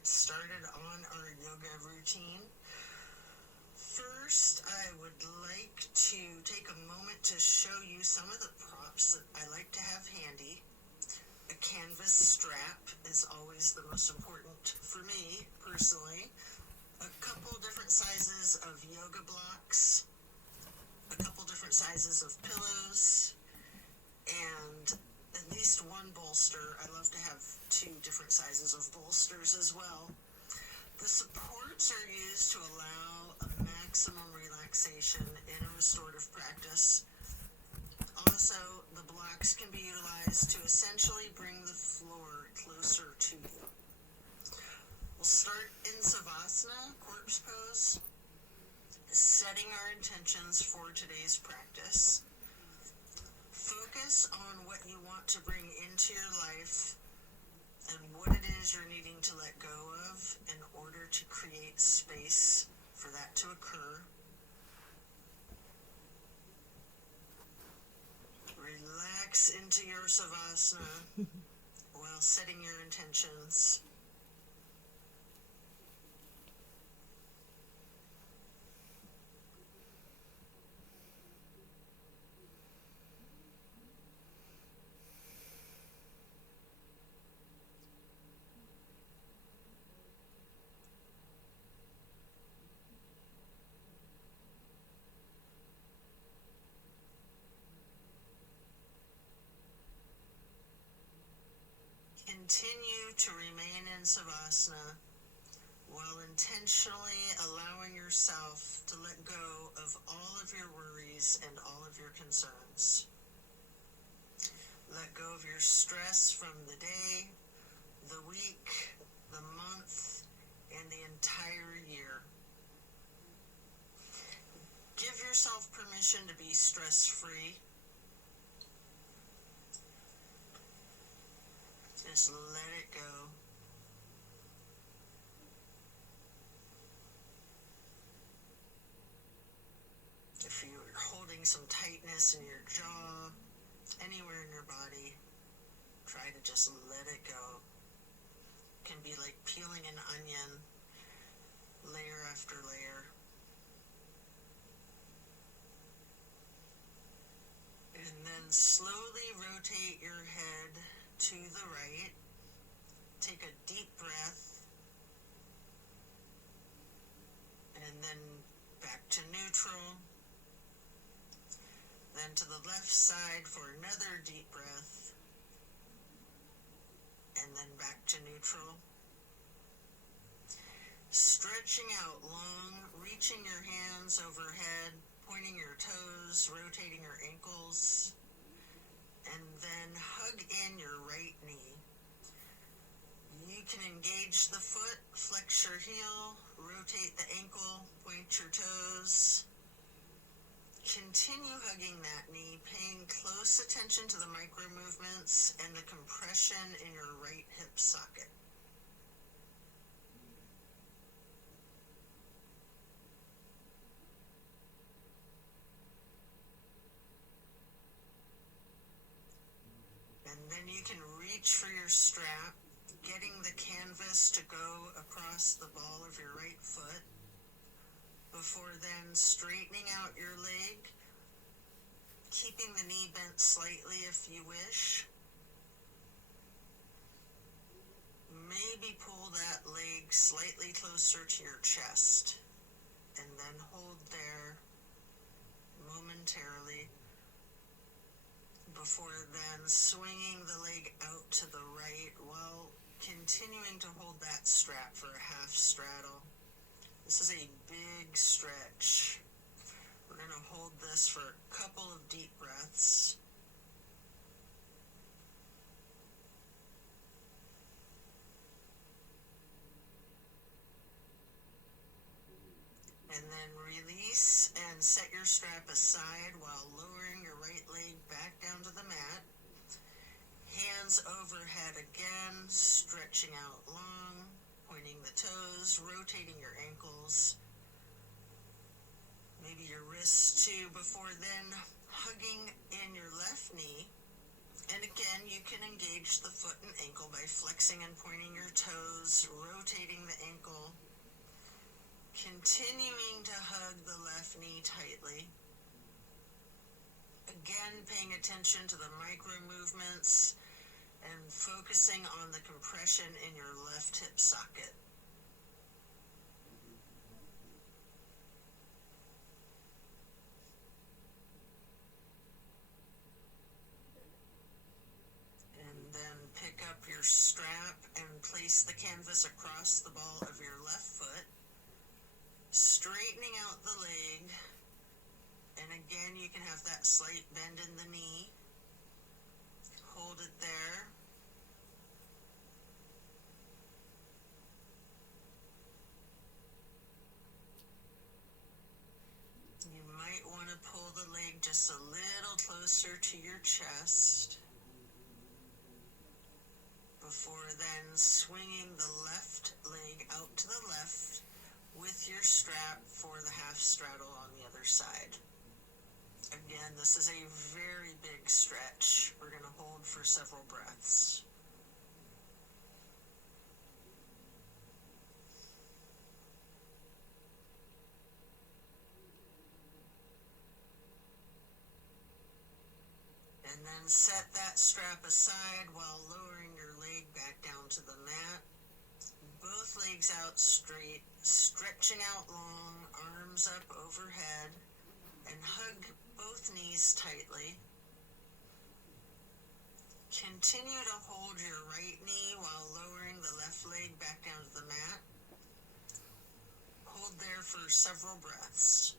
get started on our yoga routine. First, I would like to take a moment to show you some of the props that I like to have handy. A canvas strap is always the most important for me, personally. A couple different sizes of yoga blocks, a couple different sizes of pillows, and at least one bolster. I love to have 2 different sizes of bolsters as well. The supports are used to allow a maximum relaxation in a restorative practice. Also, the blocks can be utilized to essentially bring the floor closer to you. We'll start in Savasana, corpse pose, setting our intentions for today's practice. Focus on what you want to bring into your life and what it is you're needing to let go of in order to create space for that to occur. Relax into your Savasana while setting your intentions. Continue to remain in Savasana while intentionally allowing yourself to let go of all of your worries and all of your concerns. Let go of your stress from the day, the week, the month, and the entire year. Give yourself permission to be stress-free. Just let it go. If you're holding some tightness in your jaw, anywhere in your body, try to just let it go. It can be like peeling an onion, layer after layer. And then slowly rotate your head to the right. Take a deep breath. And then back to neutral. Then to the left side for another deep breath. And then back to neutral. Stretching out long, reaching your hands overhead, pointing your toes, rotating your ankles. And then hug in your right knee. You can engage the foot, flex your heel, rotate the ankle, point your toes. Continue hugging that knee, paying close attention to the micro movements and the compression in your right hip socket. And then you can reach for your strap, getting the canvas to go across the ball of your right foot, before then straightening out your leg, keeping the knee bent slightly if you wish. Maybe pull that leg slightly closer to your chest, and then hold there momentarily, before then swinging the leg out to the right while continuing to hold that strap for a half straddle. This is a big stretch. We're going to hold this for a couple of deep breaths. And then release and set your strap aside while lowering your right leg back down to the mat. Hands overhead again, stretching out long, pointing the toes, rotating your ankles, maybe your wrists too, before then hugging in your left knee. And again, you can engage engage the foot and ankle by flexing and pointing your toes, rotating the ankle, continuing to hug the left knee tightly. Again, paying attention to the micro movements and focusing on the compression in your left hip socket. And then pick up your strap and place the canvas across the ball of your left foot, straightening out the leg. And again, you can have that slight bend in the knee. Hold it there. You might want to pull the leg just a little closer to your chest before then swinging the left leg out to the left with your strap for the half straddle on the other side. Again, this is a very big stretch. We're going to hold for several breaths. And then set that strap aside while lowering your leg back down to the mat. Both legs out straight, stretching out long, arms up overhead, and hug both knees tightly. Continue to hold your right knee while lowering the left leg back down to the mat. Hold there for several breaths.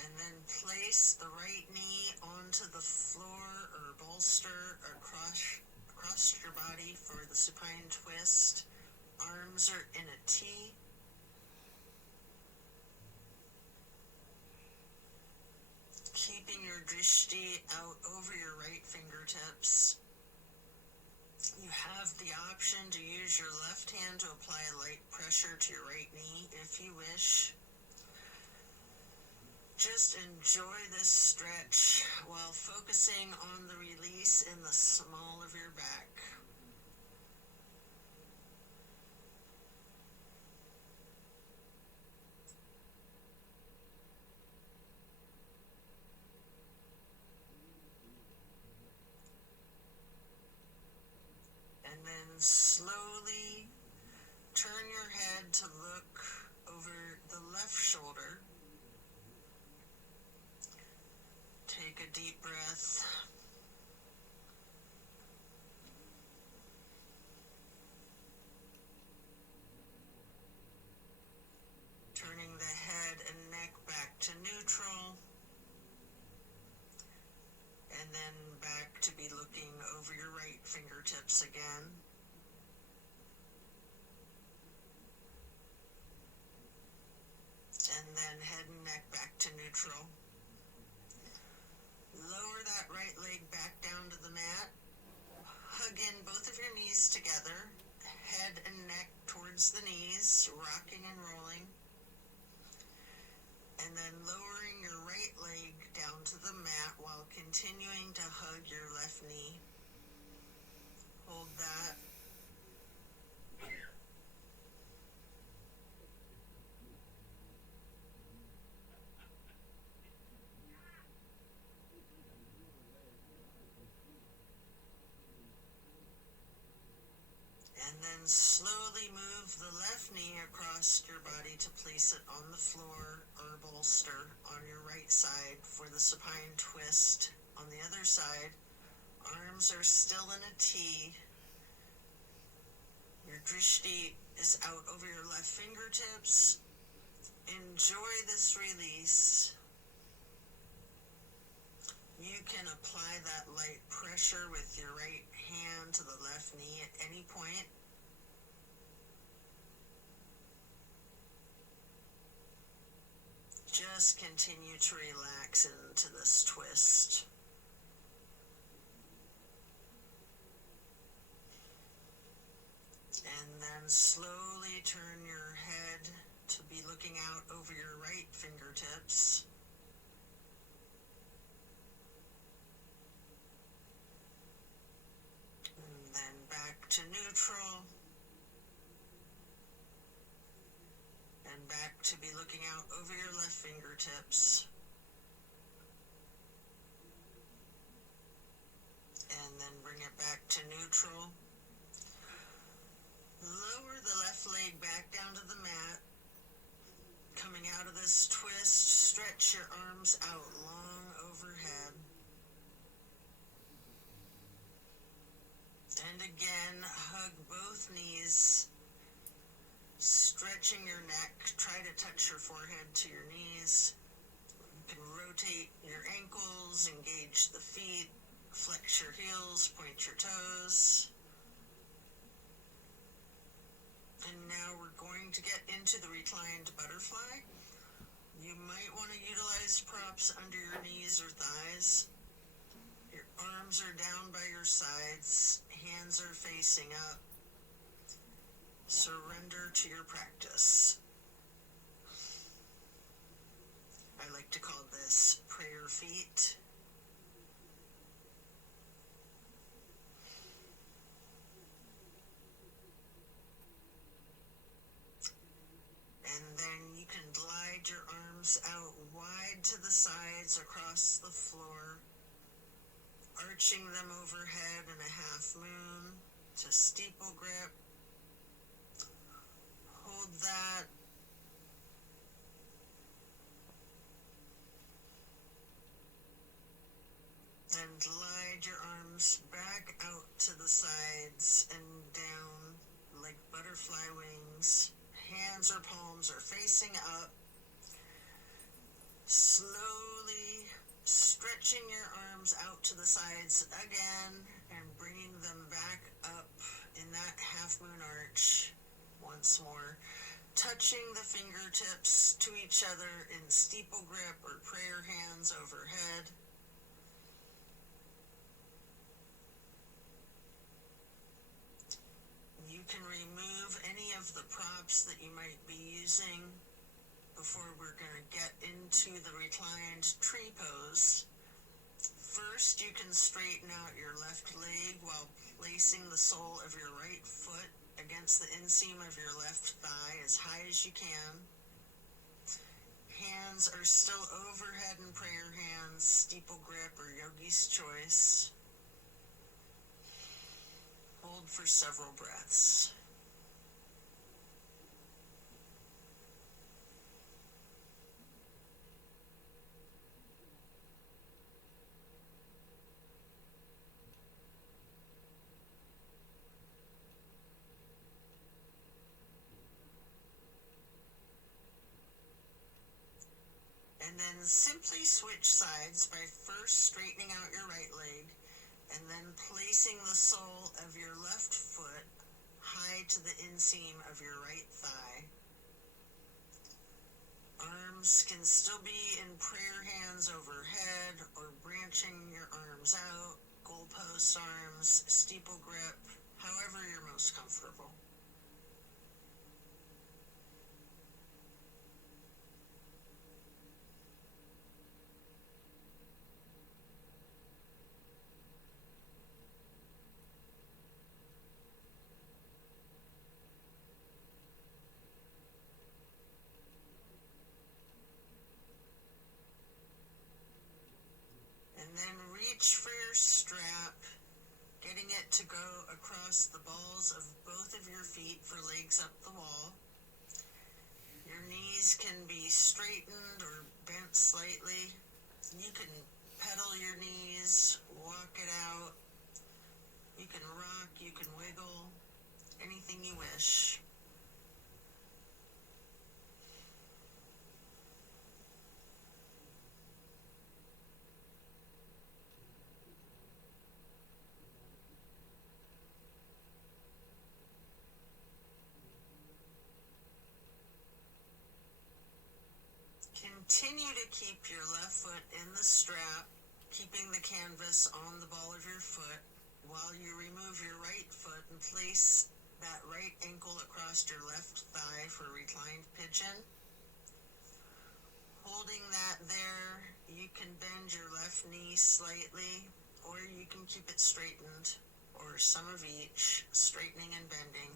And then place the right knee onto the floor or bolster across your body for the supine twist. Arms are in a T. Keeping your drishti out over your right fingertips. You have the option to use your left hand to apply light pressure to your right knee if you wish. Just enjoy this stretch while focusing on the release in the small of your back. And then slowly turn your head to look over the left shoulder. Take a deep breath. Turning the head and neck back to neutral. And then back to be looking over your right fingertips again. And then head and neck back to neutral. Lower that right leg back down to the mat. Hug in both of your knees together. Head and neck towards the knees, rocking and rolling. And then lowering your right leg down to the mat while continuing to hug your left knee. Hold that. And then slowly move the left knee across your body to place it on the floor or bolster on your right side for the supine twist. On the other side, arms are still in a T. Your drishti is out over your left fingertips. Enjoy this release. You can apply that light pressure with your right hand to the left knee at any point. Just continue to relax into this twist. slowly turn your head to be looking out over your right fingertips. And then back to neutral. And back to be looking out over your left fingertips. And then bring it back to neutral. Lower the left leg back down to the mat. Coming out of this twist, stretch your arms out long overhead. And again, hug both knees, stretching your neck. Try to touch your forehead to your knees. You can rotate your ankles, engage the feet, flex your heels, point your toes. And now we're going to get into the reclined butterfly. You might want to utilize props under your knees or thighs. Your arms are down by your sides, hands are facing up. Surrender to your practice. I like to call this prayer feet. And then you can glide your arms out wide to the sides across the floor, arching them overhead in a half moon to steeple grip. Hold that. And glide your arms back out to the sides and down like butterfly wings. Hands or palms are facing up. Slowly stretching your arms out to the sides again and bringing them back up in that half moon arch once more. Touching the fingertips to each other in steeple grip or prayer hands overhead. You can remove any of the props that you might be using before we're going to get into the reclined tree pose. First, you can straighten out your left leg while placing the sole of your right foot against the inseam of your left thigh as high as you can. Hands are still overhead in prayer hands, steeple grip or yogi's choice. Hold for several breaths. And then simply switch sides by first straightening out your right leg and then placing the sole of your left foot high to the inseam of your right thigh. Arms can still be in prayer hands overhead or branching your arms out, goalpost arms, steeple grip, however you're most comfortable. And then reach for your strap, getting it to go across the balls of both of your feet for legs up the wall. Your knees can be straightened or bent slightly. You can pedal your knees, walk it out. You can rock, you can wiggle, anything you wish. Continue to keep your left foot in the strap, keeping the canvas on the ball of your foot while you remove your right foot and place that right ankle across your left thigh for reclined pigeon. Holding that there, you can bend your left knee slightly, or you can keep it straightened, or some of each, straightening and bending.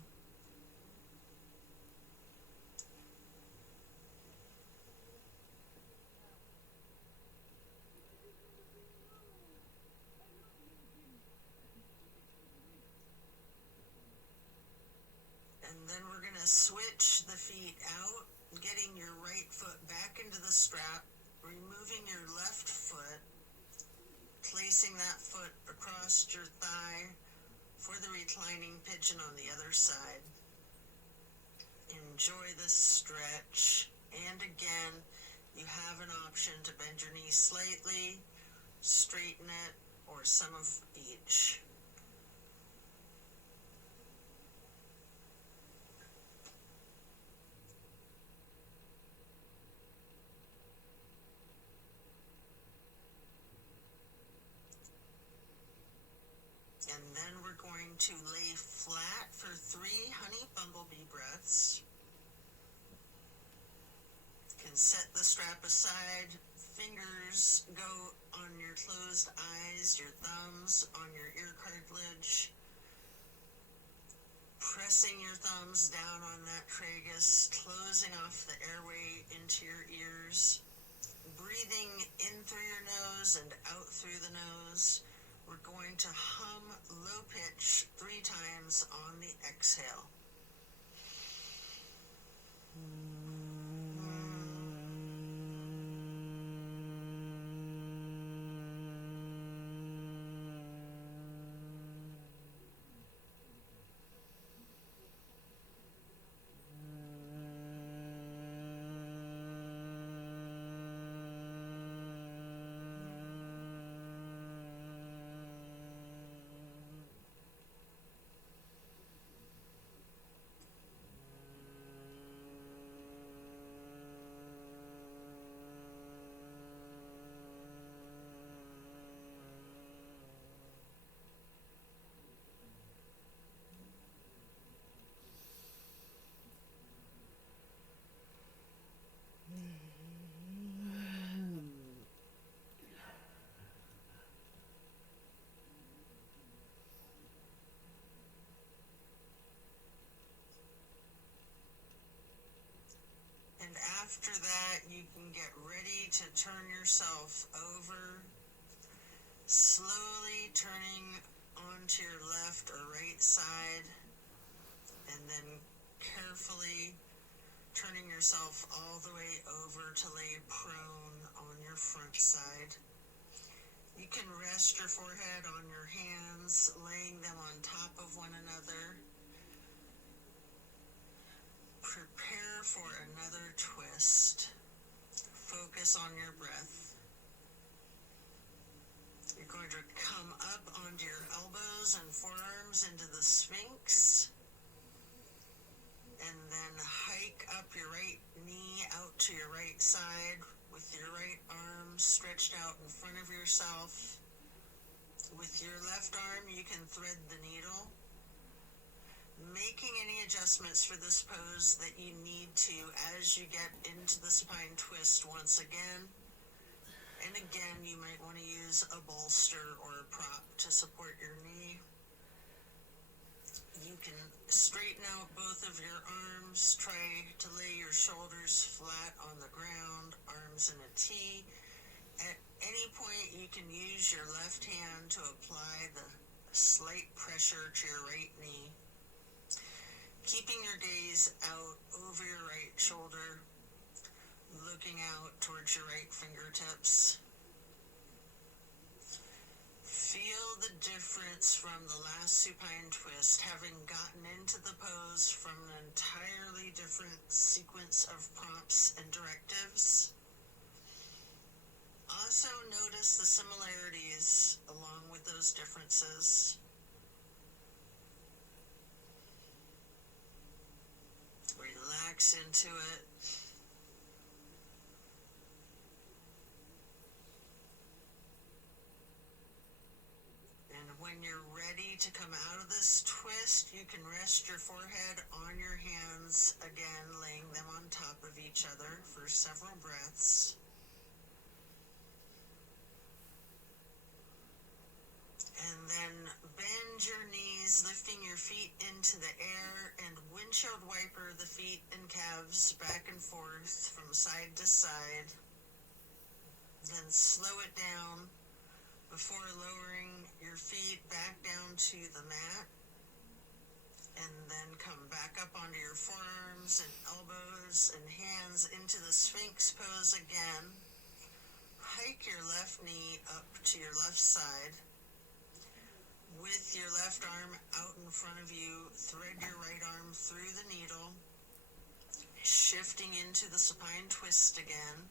And then we're going to switch the feet out, getting your right foot back into the strap, removing your left foot, placing that foot across your thigh for the reclining pigeon on the other side. Enjoy this stretch. And again, you have an option to bend your knee slightly, straighten it, or some of each. And then we're going to lay flat for 3 honey bumblebee breaths. You can set the strap aside, fingers go on your closed eyes, your thumbs on your ear cartilage, pressing your thumbs down on that tragus, closing off the airway into your ears, breathing in through your nose and out through the nose. We're going to hum low pitch 3 times on the exhale. And after that, you can get ready to turn yourself over, slowly turning onto your left or right side, and then carefully turning yourself all the way over to lay prone on your front side. You can rest your forehead on your hands, laying them on top of one another. Prepare for another twist. Focus on your breath. You're going to come up onto your elbows and forearms into the Sphinx. And then hike up your right knee out to your right side with your right arm stretched out in front of yourself. With your left arm, you can thread the needle, making any adjustments for this pose that you need to as you get into the spine twist once again. And again, you might want to use a bolster or a prop to support your knee. You can straighten out both of your arms, try to lay your shoulders flat on the ground, arms in a T. At any point, you can use your left hand to apply the slight pressure to your right knee. Keeping your gaze out over your right shoulder, looking out towards your right fingertips. Feel the difference from the last supine twist, having gotten into the pose from an entirely different sequence of prompts and directives. Also notice the similarities along with those differences. Relax into it. And When you're ready to come out of this twist, you can rest your forehead on your hands, again laying them on top of each other for several breaths. And then bend your knees, lifting your feet into the air, and windshield wiper the feet and calves back and forth from side to side. Then slow it down before lowering your feet back down to the mat. And then come back up onto your forearms and elbows and hands into the Sphinx pose again. Hike your left knee up to your left side. With your left arm out in front of you, thread your right arm through the needle, shifting into the supine twist again.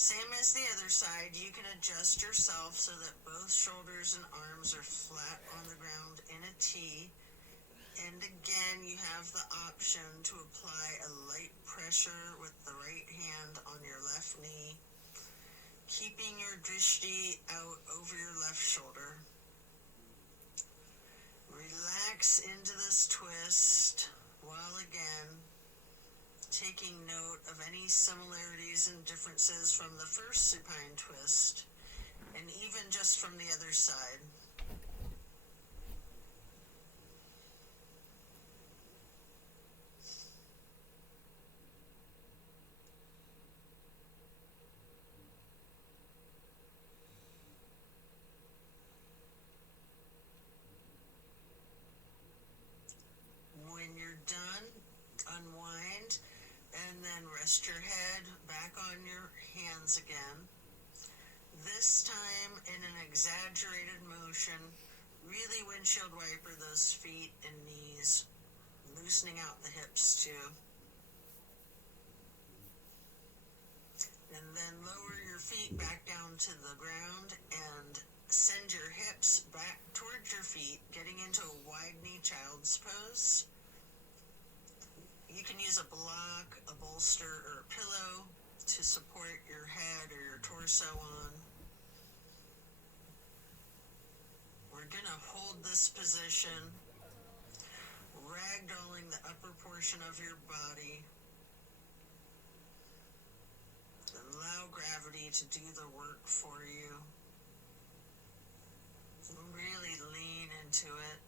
Same as the other side, you can adjust yourself so that both shoulders and arms are flat on the ground in a T. And again, you have the option to apply a light pressure with the right hand on your left knee, keeping your drishti out over your left shoulder. Relax into this twist while again taking note of any similarities and differences from the first supine twist and even just from the other side. When you're done, unwind and then rest your head back on your hands again. This time in an exaggerated motion, really windshield wiper those feet and knees, loosening out the hips too. And then lower your feet back down to the ground and send your hips back towards your feet, getting into a wide knee child's pose. You can use a block, a bolster, or a pillow to support your head or your torso on. We're going to hold this position, ragdolling the upper portion of your body. Allow gravity to do the work for you. Really lean into it.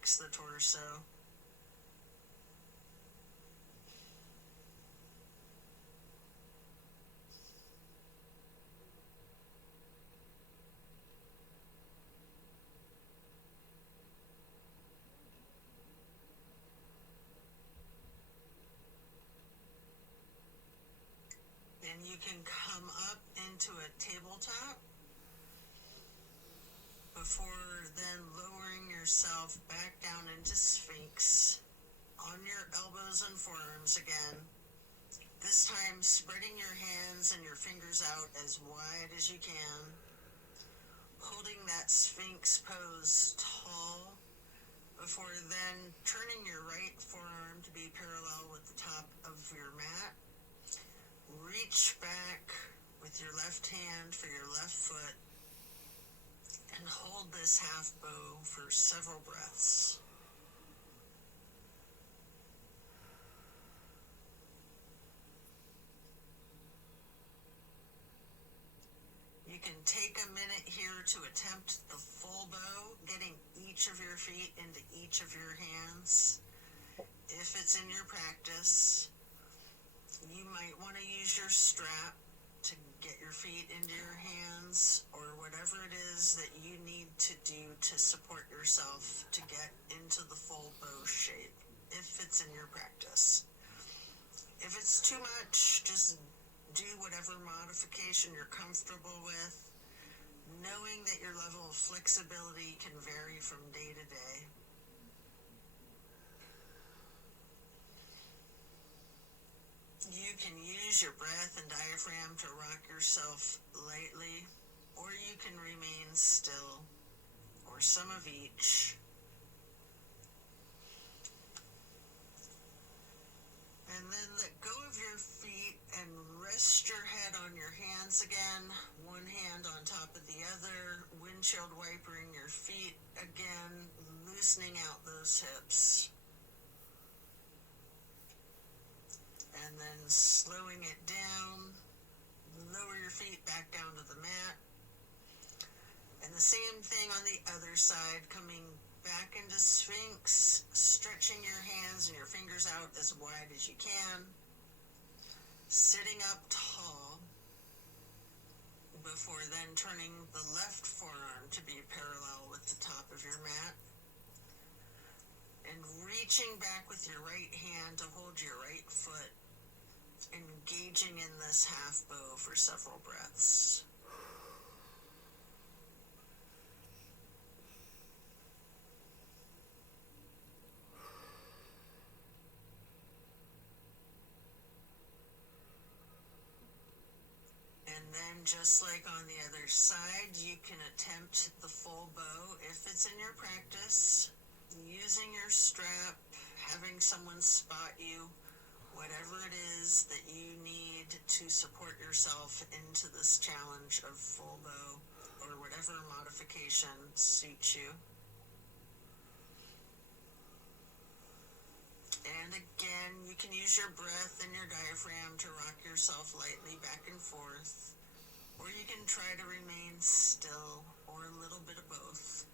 Relax the torso. Then you can come up into a tabletop before then lowering yourself back down into Sphinx on your elbows and forearms again. This time spreading your hands and your fingers out as wide as you can, holding that Sphinx pose tall before then turning your right forearm to be parallel with the top of your mat. Reach back with your left hand for your left foot and hold this half bow for several breaths. You can take a minute here to attempt the full bow, getting each of your feet into each of your hands. If it's in your practice, you might want to use your strap to get your feet into your hands or whatever it is that you need to do to support yourself to get into the full bow shape, if it's in your practice. If it's too much, just do whatever modification you're comfortable with, knowing that your level of flexibility can vary from day to day. You can use your breath and diaphragm to rock yourself lightly, or you can remain still, or some of each. And then let go of your feet and rest your head on your hands again, one hand on top of the other, windshield wipering your feet again, loosening out those hips. And then slowing it down, lower your feet back down to the mat. And the same thing on the other side, coming back into Sphinx, stretching your hands and your fingers out as wide as you can, sitting up tall, before then turning the left forearm to be parallel with the top of your mat, and reaching back with your right hand to hold your right foot, engaging in this half bow for several breaths. And then just like on the other side, you can attempt the full bow if it's in your practice, using your strap, having someone spot you, whatever it is that you need to support yourself into this challenge of full bow, or whatever modification suits you. And again, you can use your breath and your diaphragm to rock yourself lightly back and forth, or you can try to remain still, or a little bit of both.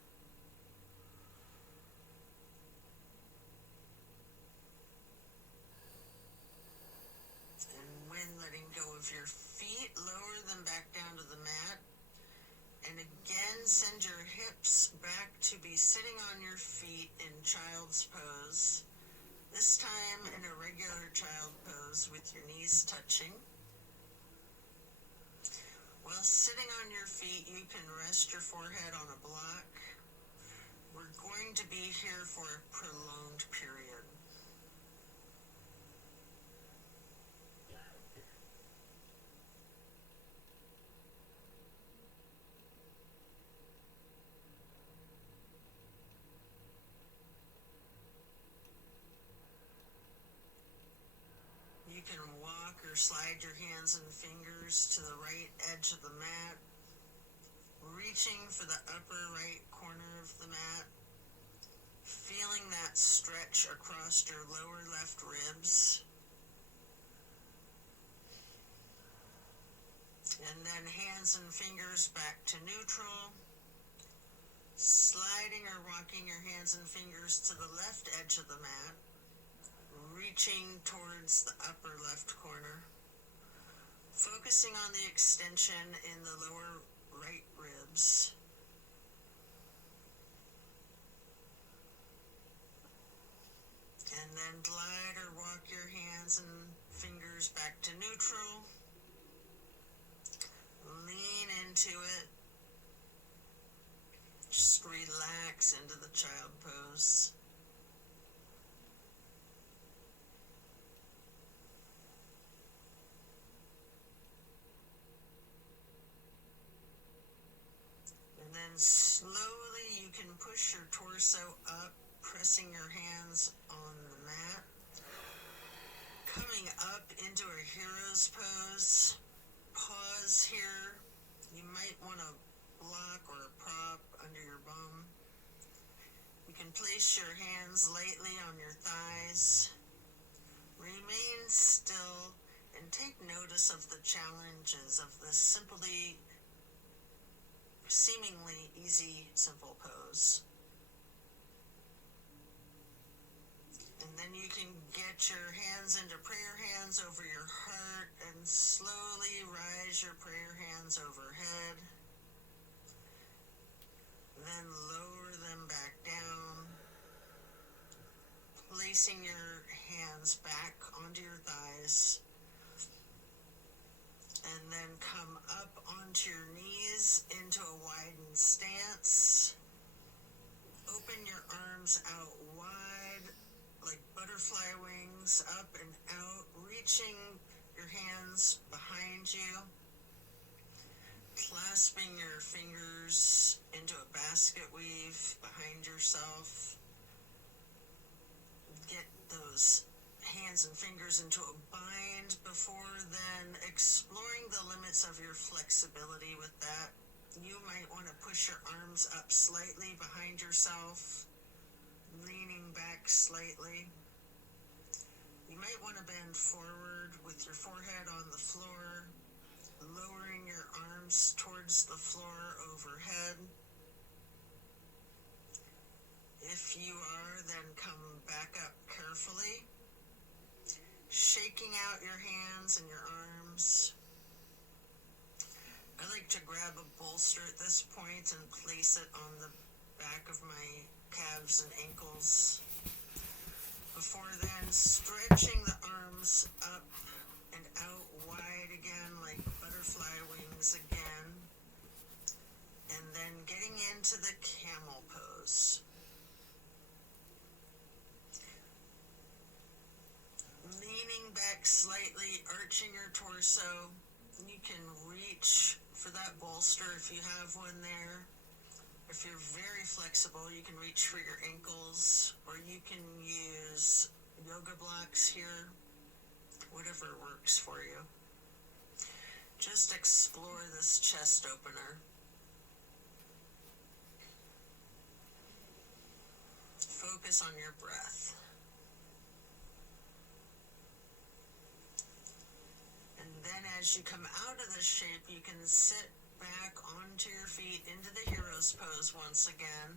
And when letting go of your feet, lower them back down to the mat, and again send your hips back to be sitting on your feet in child's pose. This time in a regular child pose with your knees touching. While sitting on your feet, you can rest your forehead on a block. We're going to be here for a prolonged period. You can walk or slide your hands and fingers to the right edge of the mat, reaching for the upper right corner of the mat, feeling that stretch across your lower left ribs. And then hands and fingers back to neutral, sliding or rocking your hands and fingers to the left edge of the mat, reaching towards the upper left corner, focusing on the extension in the lower right ribs. And then glide or walk your hands and fingers back to neutral. Lean into it. Just relax into the child pose. And then slowly you can push your torso up, pressing your hands on the mat. Coming up into a hero's pose. Pause here. You might want a block or a prop under your bum. You can place your hands lightly on your thighs. Remain still and take notice of the challenges of this seemingly easy, simple pose. And then you can get your hands into prayer hands over your heart and slowly rise your prayer hands overhead. Then lower them back down, placing your hands back onto your thighs. And then come up onto your knees into a widened stance. Open your arms out wide like butterfly wings, up and out, reaching your your hands behind you, clasping your fingers into a basket weave behind yourself. Get those hands and fingers into a bind before then exploring the limits of your flexibility with that. You might want to push your arms up slightly behind yourself, leaning back slightly. You might want to bend forward with your forehead on the floor, lowering your arms towards the floor overhead. If you are, then come back up carefully, shaking out your hands and your arms. I like to grab a bolster at this point and place it on the back of my calves and ankles. Before then, stretching the arms up and out wide again like butterfly wings again. And then getting into the camel pose. Leaning back slightly, arching your torso. You can reach for that bolster if you have one there. If you're very flexible, you can reach for your ankles, or you can use yoga blocks here, whatever works for you. Just explore this chest opener. Focus on your breath. And then as you come out of this shape, you can sit back onto your feet into the hero's pose once again,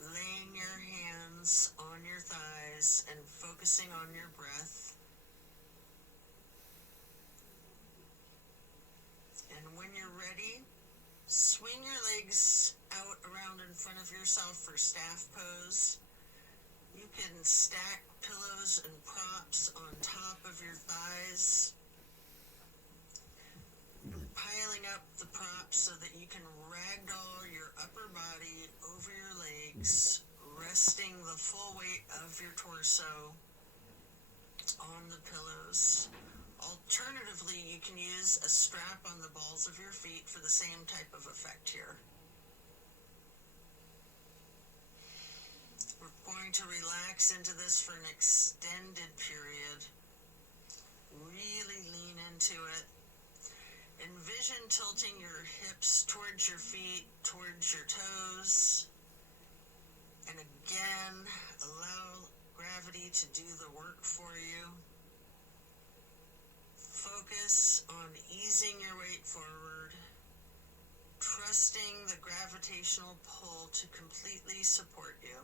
laying your hands on your thighs and focusing on your breath. And when you're ready, swing your legs out around in front of yourself for staff pose. You can stack pillows and props on top of your thighs, piling up the props so that you can ragdoll your upper body over your legs, resting the full weight of your torso on the pillows. Alternatively, you can use a strap on the balls of your feet for the same type of effect here. We're going to relax into this for an extended period. Really lean into it. Envision tilting your hips towards your feet, towards your toes. And again, allow gravity to do the work for you. Focus on easing your weight forward, trusting the gravitational pull to completely support you.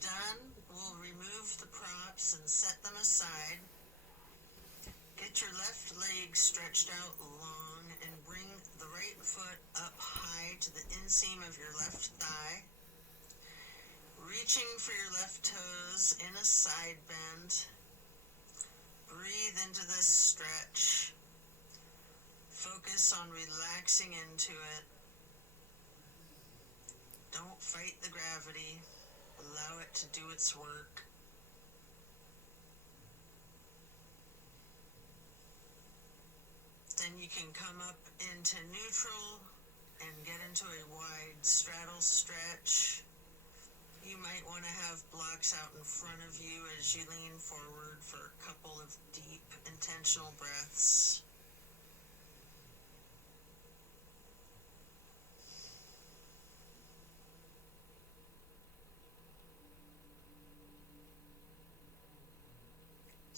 Done, we'll remove the props and set them aside. Get your left leg stretched out long and bring the right foot up high to the inseam of your left thigh. Reaching for your left toes in a side bend. Breathe into this stretch. Focus on relaxing into it. Don't fight the gravity. Allow it to do its work. Then you can come up into neutral and get into a wide straddle stretch. You might want to have blocks out in front of you as you lean forward for a couple of deep, intentional breaths.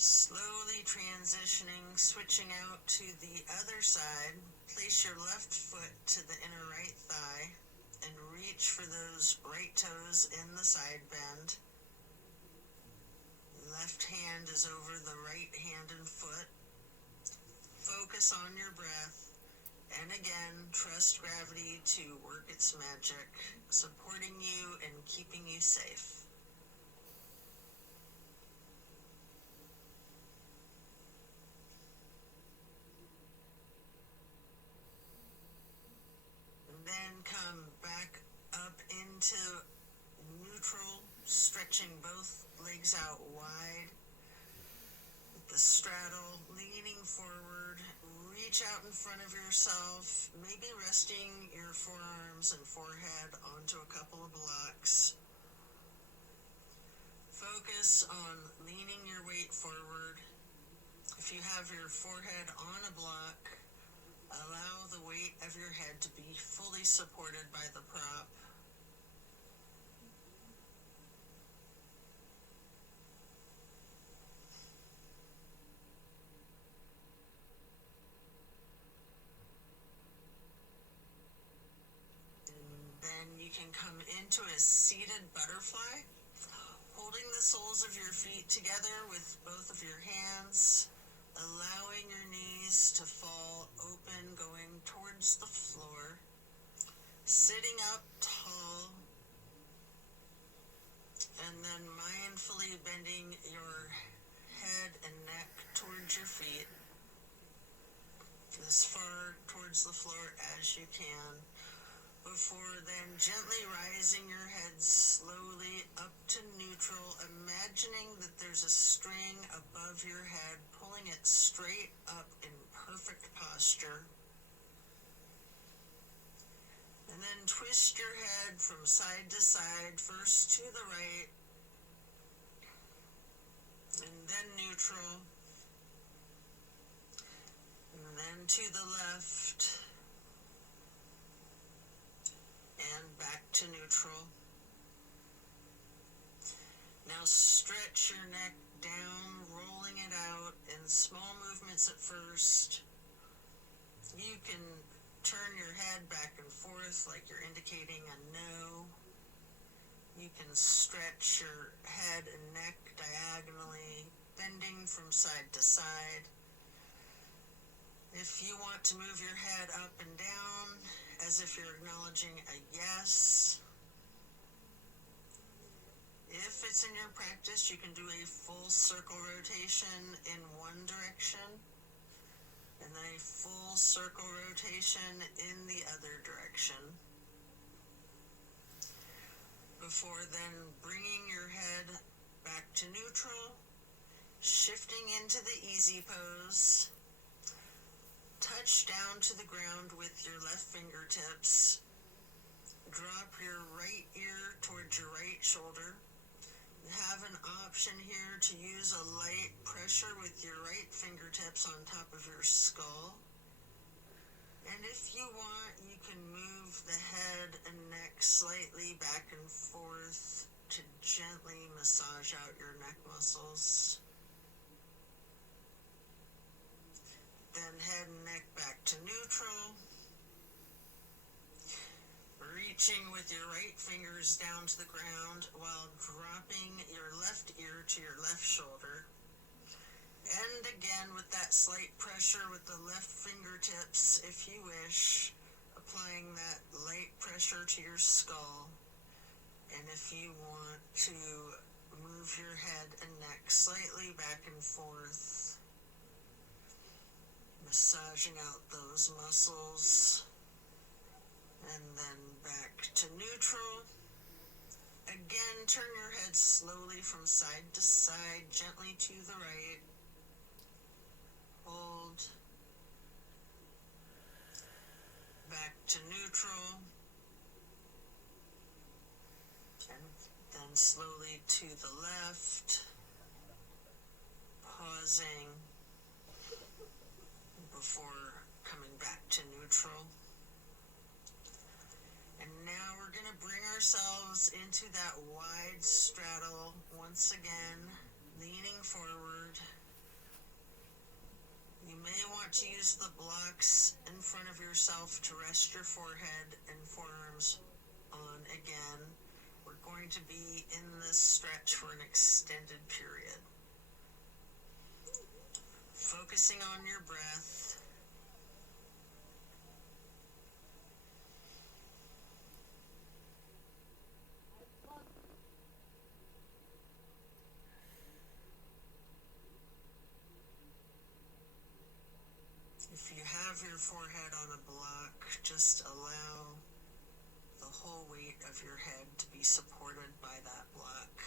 Slowly transitioning, switching out to the other side. Place your left foot to the inner right thigh and reach for those right toes in the side bend. Left hand is over the right hand and foot. Focus on your breath, and again, trust gravity to work its magic, supporting you and keeping you safe. Then come back up into neutral, stretching both legs out wide. The straddle, leaning forward, reach out in front of yourself, maybe resting your forearms and forehead onto a couple of blocks. Focus on leaning your weight forward. If you have your forehead on a block, allow the weight of your head to be fully supported by the prop. And then you can come into a seated butterfly, holding the soles of your feet together with both of your hands, allowing your knees to fall open, going towards the floor, sitting up tall, and then mindfully bending your head and neck towards your feet, as far towards the floor as you can, before then gently rising your head slowly up to neutral, imagining that there's a string above your head, pulling it straight up in perfect posture. And then twist your head from side to side, first to the right, and then neutral, and then to the left, and back to neutral. Now stretch your neck down, rolling it out in small movements at first. You can turn your head back and forth like you're indicating a no. You can stretch your head and neck diagonally, bending from side to side. If you want to move your head up and down, as if you're acknowledging a yes. If it's in your practice, you can do a full circle rotation in one direction, and then a full circle rotation in the other direction. Before then bringing your head back to neutral, shifting into the easy pose. Touch down to the ground with your left fingertips. Drop your right ear towards your right shoulder. You have an option here to use a light pressure with your right fingertips on top of your skull. And if you want, you can move the head and neck slightly back and forth to gently massage out your neck muscles. Then head and neck back to neutral. Reaching with your right fingers down to the ground while dropping your left ear to your left shoulder. And again with that slight pressure with the left fingertips, if you wish, applying that light pressure to your skull. And if you want to move your head and neck slightly back and forth, massaging out those muscles, and then back to neutral. Again, turn your head slowly from side to side, gently to the right. Hold. Back to neutral. And then slowly to the left. Pausing before coming back to neutral. And now we're going to bring ourselves into that wide straddle once again, leaning forward, You may want to use the blocks in front of yourself to rest your forehead and forearms on again. We're going to be in this stretch for an extended period. Focusing on your breath. If you have your forehead on a block, just allow the whole weight of your head to be supported by that block.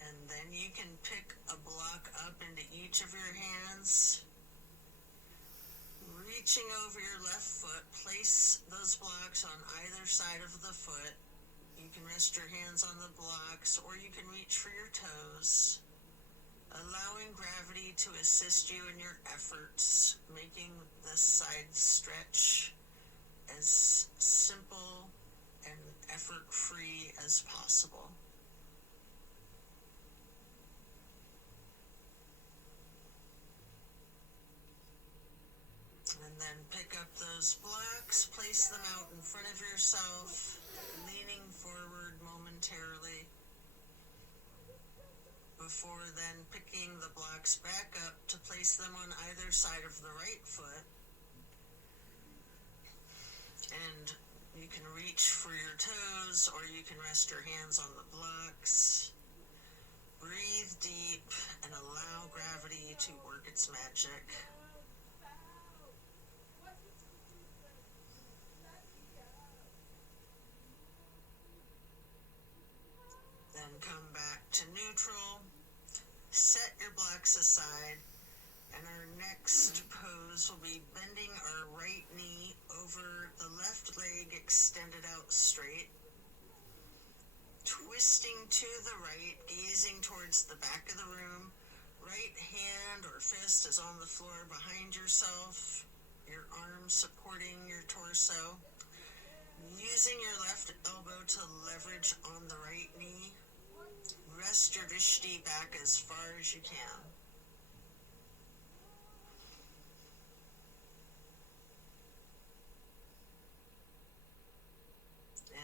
And then you can pick a block up into each of your hands. Reaching over your left foot, place those blocks on either side of the foot. You can rest your hands on the blocks, or you can reach for your toes, allowing gravity to assist you in your efforts, making this side stretch as simple and effort-free as possible. And then pick up those blocks, place them out in front of yourself, leaning forward momentarily, before then picking the blocks back up to place them on either side of the right foot. And you can reach for your toes, or you can rest your hands on the blocks. Breathe deep and allow gravity to work its magic. Then come back to neutral, set your blocks aside, and our next pose will be bending our right knee over the left leg extended out straight, twisting to the right, gazing towards the back of the room. Right hand or fist is on the floor behind yourself, your arm supporting your torso. Using your left elbow to leverage on the right knee. Rest your drishti back as far as you can.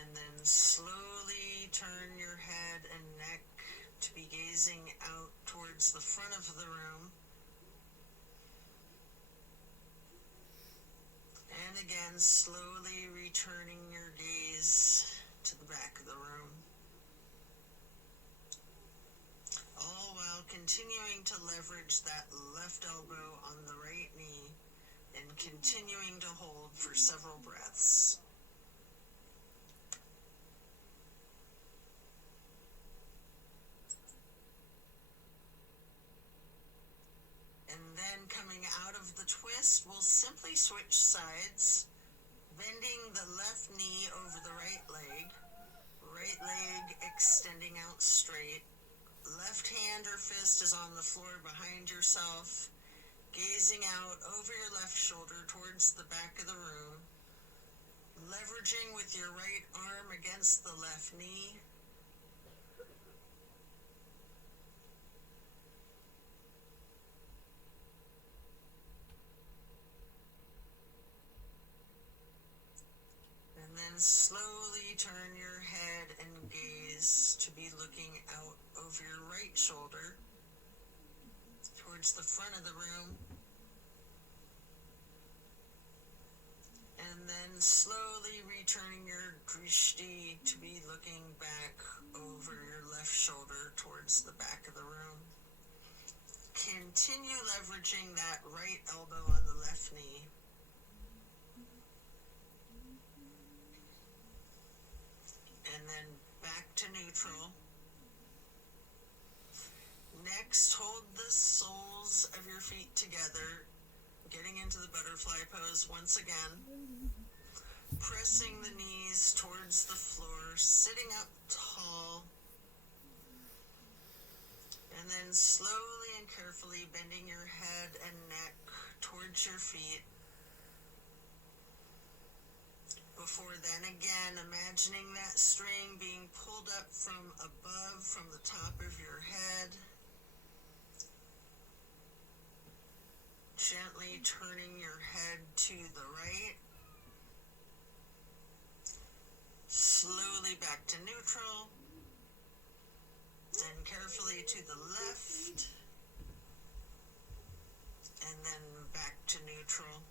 And then slowly turn your head and neck to be gazing out towards the front of the room. And again, slowly returning your gaze to the back of the room. All while continuing to leverage that left elbow on the right knee and continuing to hold for several breaths. And then coming out of the twist, we'll simply switch sides, bending the left knee over the right leg extending out straight. Left hand or fist is on the floor behind yourself, gazing out over your left shoulder towards the back of the room, leveraging with your right arm against the left knee. And then slowly turn your head and gaze to be looking out over your right shoulder towards the front of the room. And then slowly returning your drishti to be looking back over your left shoulder towards the back of the room. Continue leveraging that right elbow on the left knee. And then back to neutral. Next, hold the soles of your feet together, getting into the butterfly pose once again. Pressing the knees towards the floor, sitting up tall. And then slowly and carefully bending your head and neck towards your feet. Before then, again, imagining that string being pulled up from above, from the top of your head. Gently turning your head to the right. Slowly back to neutral. Then carefully to the left. And then back to neutral.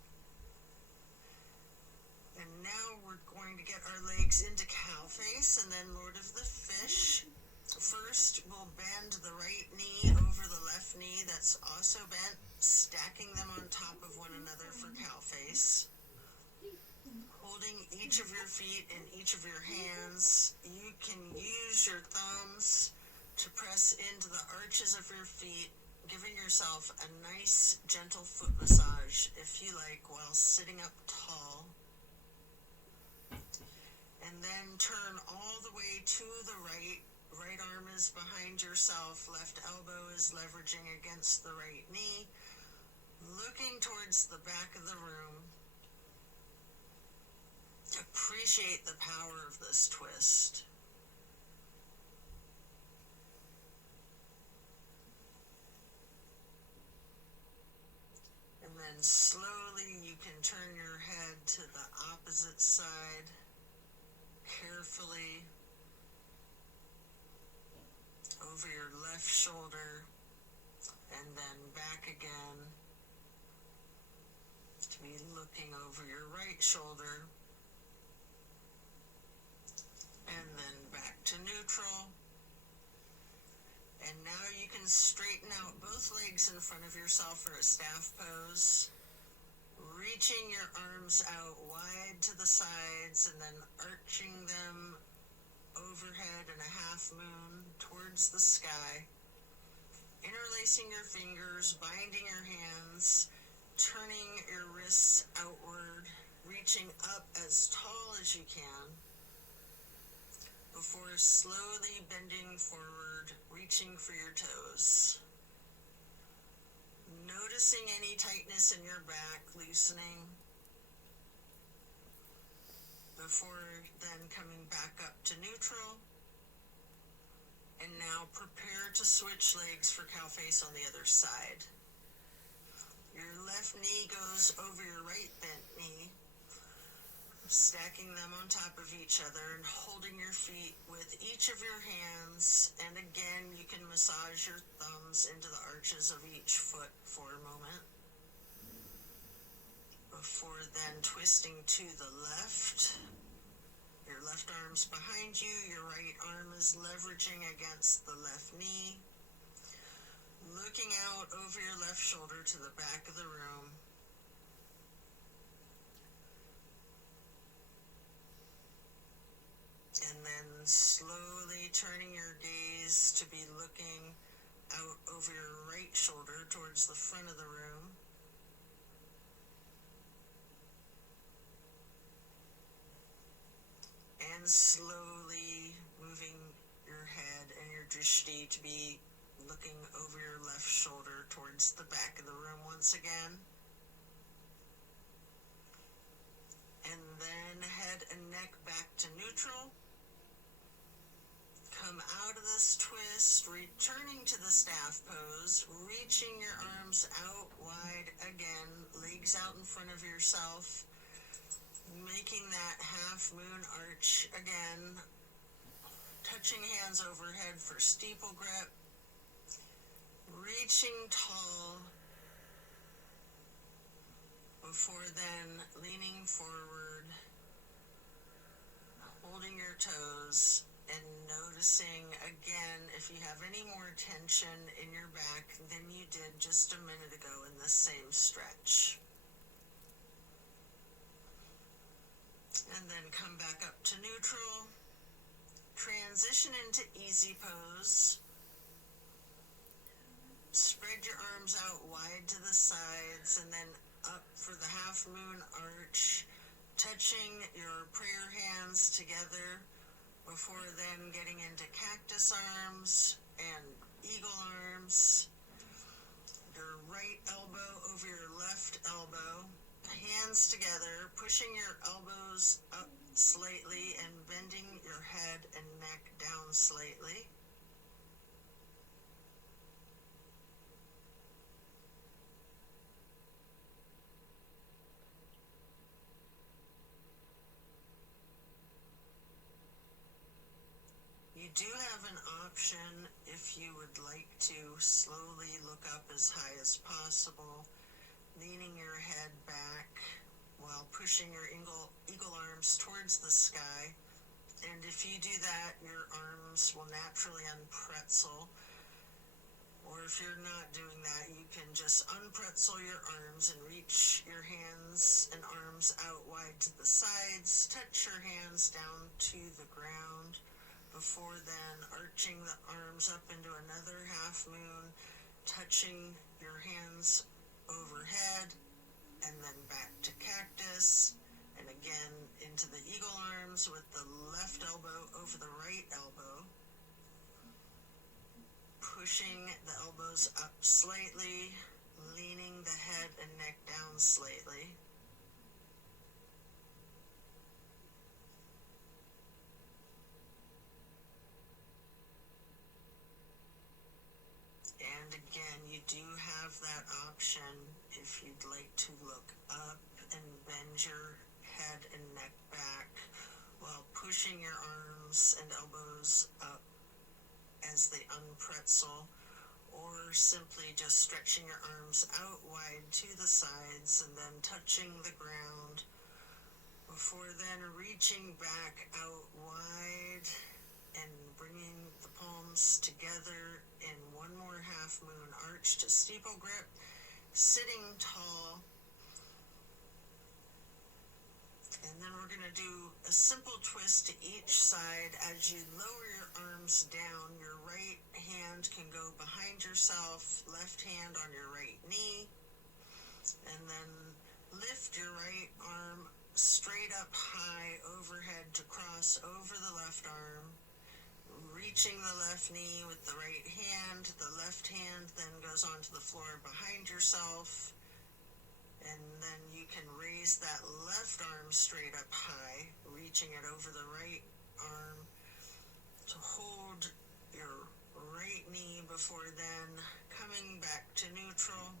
And now we're going to get our legs into cow face and then Lord of the Fish. First, we'll bend the right knee over the left knee that's also bent, stacking them on top of one another for cow face. Holding each of your feet in each of your hands, you can use your thumbs to press into the arches of your feet, giving yourself a nice, gentle foot massage, if you like, while sitting up tall. And then turn all the way to the right. Right arm is behind yourself, left elbow is leveraging against the right knee, looking towards the back of the room. Appreciate the power of this twist. And then slowly you can turn your head to the opposite side, carefully, over your left shoulder, and then back again, to be looking over your right shoulder, and then back to neutral. And now you can straighten out both legs in front of yourself for a staff pose, reaching your arms out wide to the sides and then arching them overhead in a half moon towards the sky, interlacing your fingers, binding your hands, turning your wrists outward, reaching up as tall as you can, before slowly bending forward, reaching for your toes. Noticing any tightness in your back, loosening, before then coming back up to neutral. And now prepare to switch legs for cow face on the other side. Your left knee goes over your right bent knee, stacking them on top of each other and holding your feet with each of your hands. And again, you can massage your thumbs into the arches of each foot for a moment. Before then twisting to the left. Your left arm's behind you, your right arm is leveraging against the left knee. Looking out over your left shoulder to the back of the room. And then slowly turning your gaze to be looking out over your right shoulder towards the front of the room. And slowly moving your head and your drishti to be looking over your left shoulder towards the back of the room once again. And then head and neck back to neutral. Come out of this twist, returning to the staff pose, reaching your arms out wide again, legs out in front of yourself, making that half moon arch again, touching hands overhead for steeple grip, reaching tall, before then leaning forward, holding your toes, and noticing again if you have any more tension in your back than you did just a minute ago in the same stretch. And then come back up to neutral, transition into easy pose, spread your arms out wide to the sides and then up for the half moon arch, touching your prayer hands together before then getting into cactus arms and eagle arms. your right elbow over your left elbow, hands together, pushing your elbows up slightly and bending your head and neck down slightly. You do have an option if you would like to slowly look up as high as possible, leaning your head back while pushing your eagle arms towards the sky. And if you do that, your arms will naturally unpretzel. Or if you're not doing that, you can just unpretzel your arms and reach your hands and arms out wide to the sides. Touch your hands down to the ground before then arching the arms up into another half moon, touching your hands overhead, and then back to cactus, and again into the eagle arms with the left elbow over the right elbow, pushing the elbows up slightly, leaning the head and neck down slightly. And again, you do have that option if you'd like to look up and bend your head and neck back while pushing your arms and elbows up as they unpretzel, or simply just stretching your arms out wide to the sides and then touching the ground before then reaching back out wide and bringing the palms together in one more half moon arch to steeple grip, sitting tall. And then we're going to do a simple twist to each side. As you lower your arms down, your right hand can go behind yourself, left hand on your right knee, and then lift your right arm straight up high overhead to cross over the left arm, reaching the left knee with the right hand. The left hand then goes onto the floor behind yourself, and then you can raise that left arm straight up high, reaching it over the right arm to hold your right knee before then coming back to neutral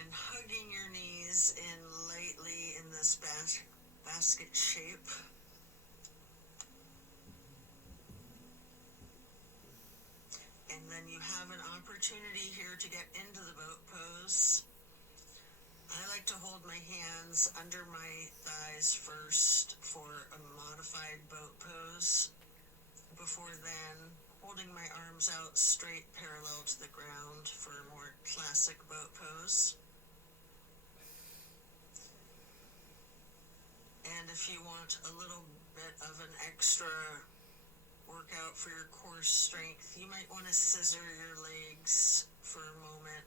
and hugging your knees in lightly in this basket shape. And then you have an opportunity here to get into the boat pose. I like to hold my hands under my thighs first for a modified boat pose. Before then, holding my arms out straight parallel to the ground for a more classic boat pose. And if you want a little bit of an extra workout for your core strength, you might want to scissor your legs for a moment.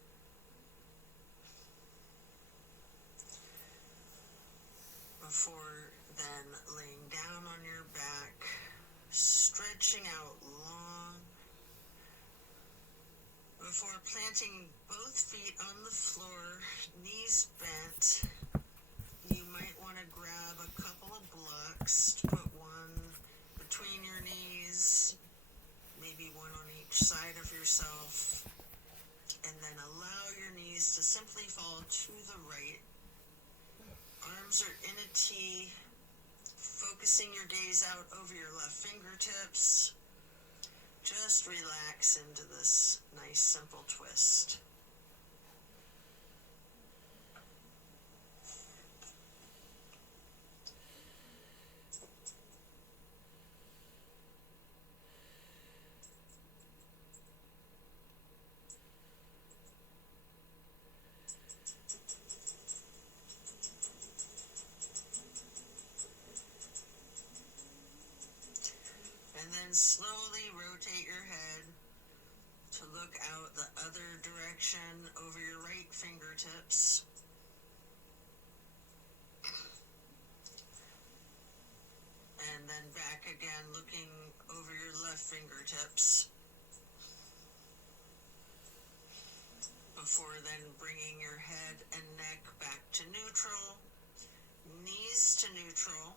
Before then laying down on your back, stretching out long. Before planting both feet on the floor, knees bent, you might want to grab a couple of blocks to put one between your knees, maybe one on each side of yourself, and then allow your knees to simply fall to the right. Arms are in a T, focusing your gaze out over your left fingertips. Just relax into this nice simple twist. And then slowly rotate your head to look out the other direction over your right fingertips. And then back again, looking over your left fingertips. before then bringing your head and neck back to neutral, knees to neutral,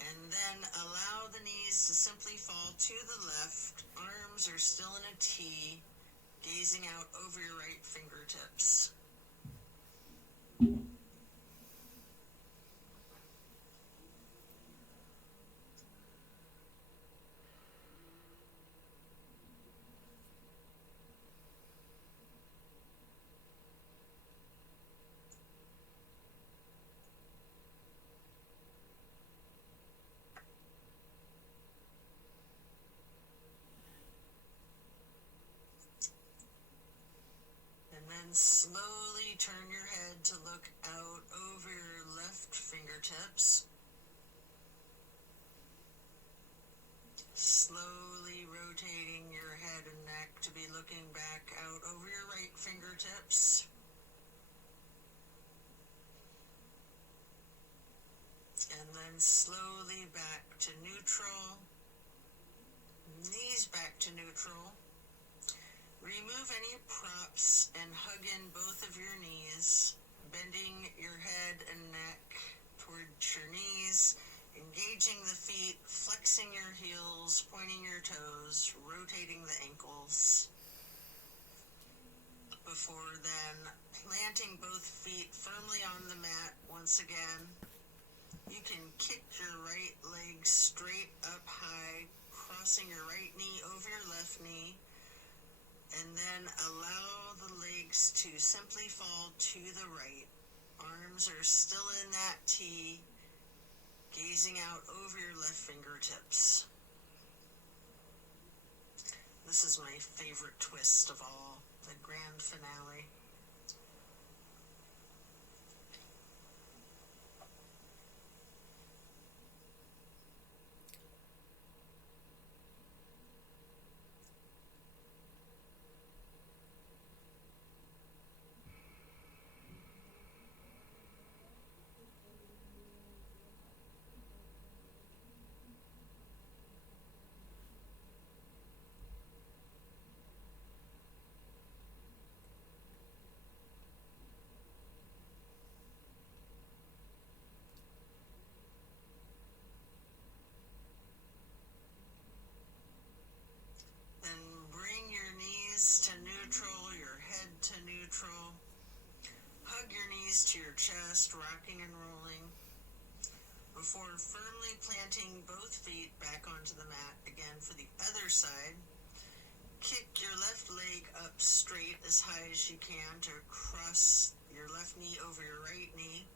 and then allow the knees to simply fall to the left. Arms are still in a T, gazing out over your right fingertips. And slowly turn your head to look out over your left fingertips. Slowly rotating your head and neck to be looking back out over your right fingertips. And then slowly back to neutral. Knees back to neutral. Remove any props and hug in both of your knees, bending your head and neck towards your knees, engaging the feet, flexing your heels, pointing your toes, rotating the ankles. Before then, planting both feet firmly on the mat once again. You can kick your right leg straight up high, crossing your right knee over your left knee. And then allow the legs to simply fall to the right. Arms are still in that T, gazing out over your left fingertips. This is my favorite twist of all, the grand finale. To your chest, rocking and rolling, before firmly planting both feet back onto the mat again for the other side. Kick your left leg up straight as high as you can to cross your left knee over your right knee.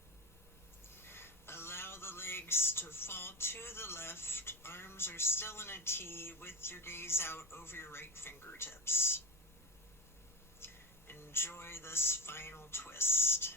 Allow the legs to fall to the left. Arms are still in a T with your gaze out over your right fingertips. Enjoy this final twist.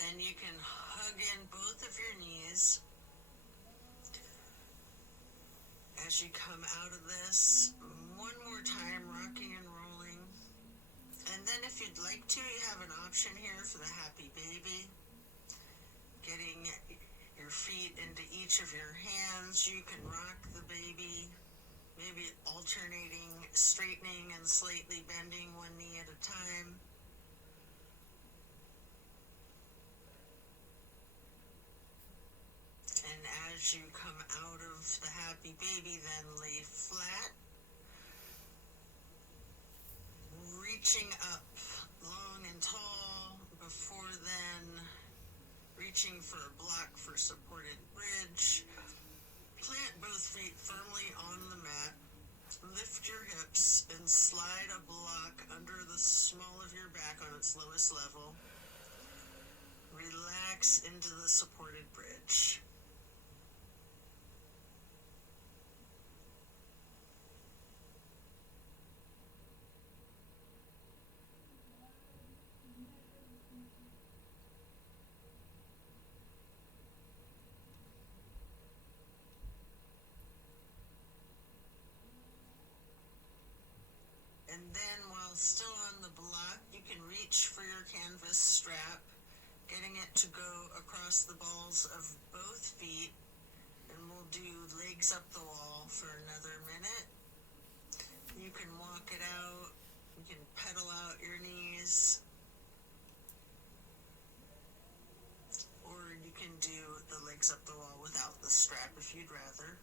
Then you can hug in both of your knees as you come out of this. One more time, rocking and rolling. And then if you'd like to, you have an option here for the happy baby. Getting your feet into each of your hands. You can rock the baby, maybe alternating, straightening and slightly bending one knee at a time. And as you come out of the happy baby, then lay flat, reaching up long and tall, before then reaching for a block for supported bridge. Plant both feet firmly on the mat, Lift your hips and slide a block under the small of your back on its lowest level. Relax into the supported bridge. And then while still on the block, you can reach for your canvas strap, getting it to go across the balls of both feet, and we'll do legs up the wall for another minute. You can walk it out, you can pedal out your knees, or you can do the legs up the wall without the strap if you'd rather.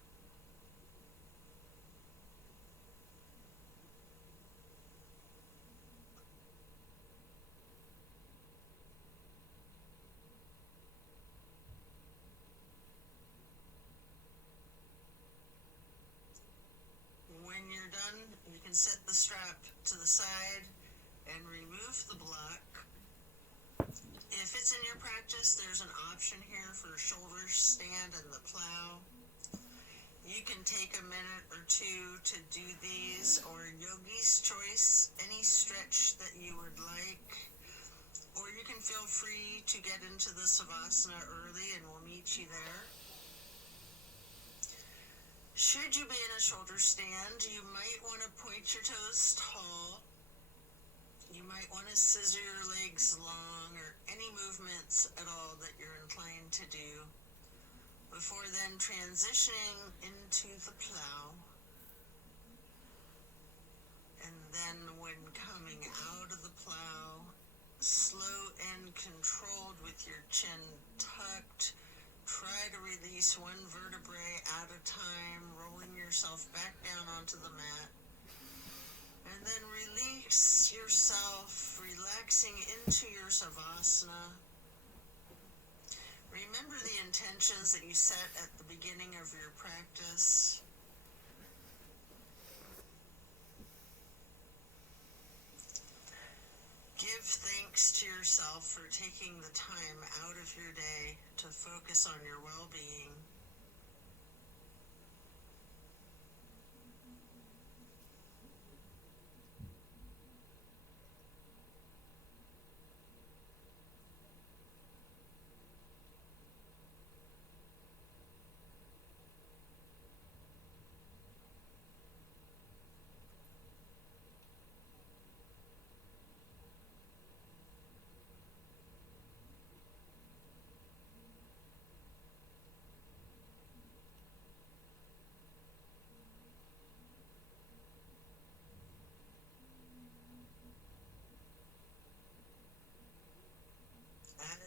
When you're done, you can set the strap to the side and remove the block. If it's in your practice, there's an option here for shoulder stand and the plow. You can take a minute or two to do these, or yogi's choice, any stretch that you would like. Or you can feel free to get into the savasana early and we'll meet you there. Should you be in a shoulder stand, you might want to point your toes tall. You might want to scissor your legs long, or any movements at all that you're inclined to do, before then transitioning into the plow. And then when coming out of the plow, slow and controlled with your chin tucked, try to release one vertebrae at a time, rolling yourself back down onto the mat. And then release yourself, relaxing into your savasana. Remember the intentions that you set at the beginning of your practice. Give thanks to yourself for taking the time out of your day to focus on your well-being.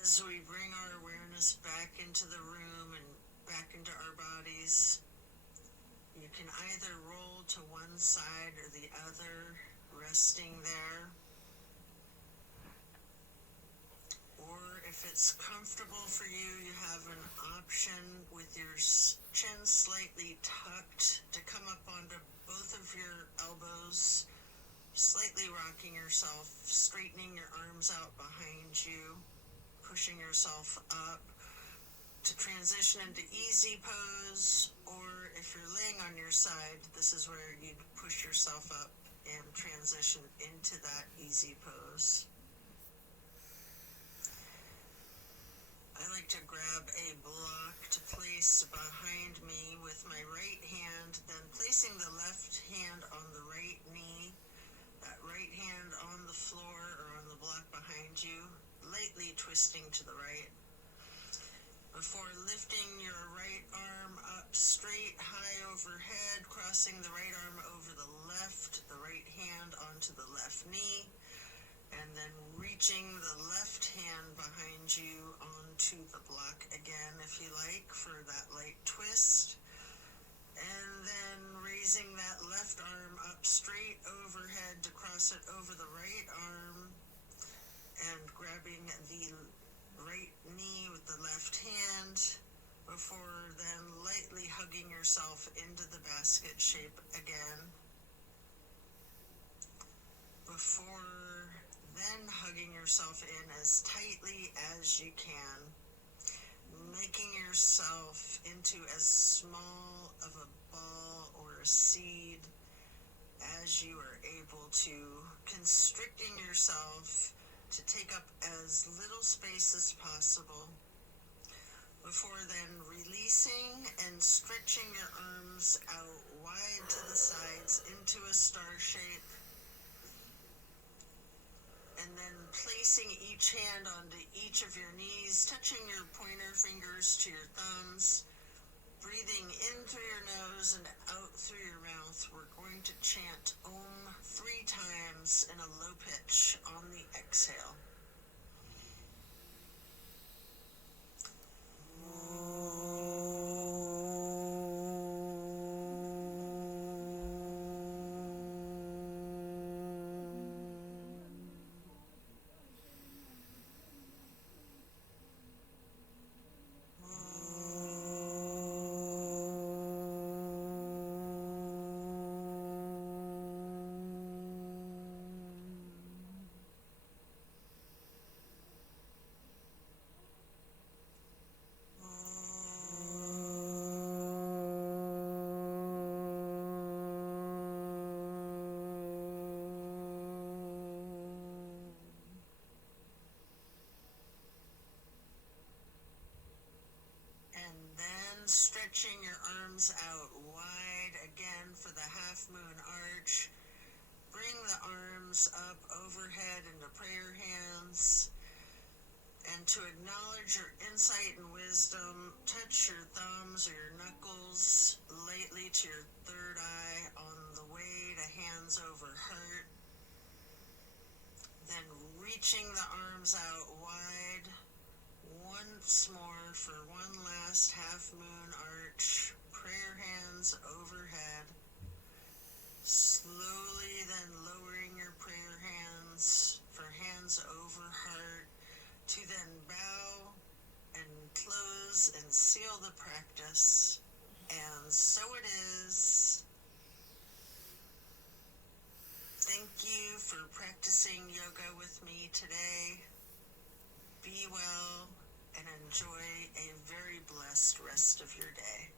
As we bring our awareness back into the room and back into our bodies, you can either roll to one side or the other, resting there. Or if it's comfortable for you, you have an option with your chin slightly tucked to come up onto both of your elbows, slightly rocking yourself, straightening your arms out behind you, pushing yourself up to transition into easy pose. Or if you're laying on your side, this is where you'd push yourself up and transition into that easy pose. I like to grab a block to place behind me with my right hand, then placing the left hand on the right knee, that right hand on the floor or on the block behind you, lightly twisting to the right, before lifting your right arm up straight, high overhead, crossing the right arm over the right hand onto the left knee, and then reaching the left hand behind you onto the block again, if you like, for that light twist. And then raising that left arm up straight overhead to cross it over the right arm, and grabbing the right knee with the left hand, before then lightly hugging yourself into the basket shape again. before then hugging yourself in as tightly as you can, making yourself into as small of a ball or a seed as you are able to, constricting yourself to take up as little space as possible, before then releasing and stretching your arms out wide to the sides into a star shape, and then placing each hand onto each of your knees, touching your pointer fingers to your thumbs, breathing in through your nose and out through your mouth. We're going to chant Om 3 times in a low pitch on the exhale. Stretching your arms out wide again for the half moon arch. Bring the arms up overhead into prayer hands. And to acknowledge your insight and wisdom, touch your thumbs or your knuckles lightly to your third eye on the way to hands over heart. Then reaching the arms out wide once more for one last half moon arch, prayer hands overhead. Slowly then lowering your prayer hands for hands over heart, to then bow and close and seal the practice. And so it is. Thank you for practicing yoga with me today. Be well and enjoy a very blessed rest of your day.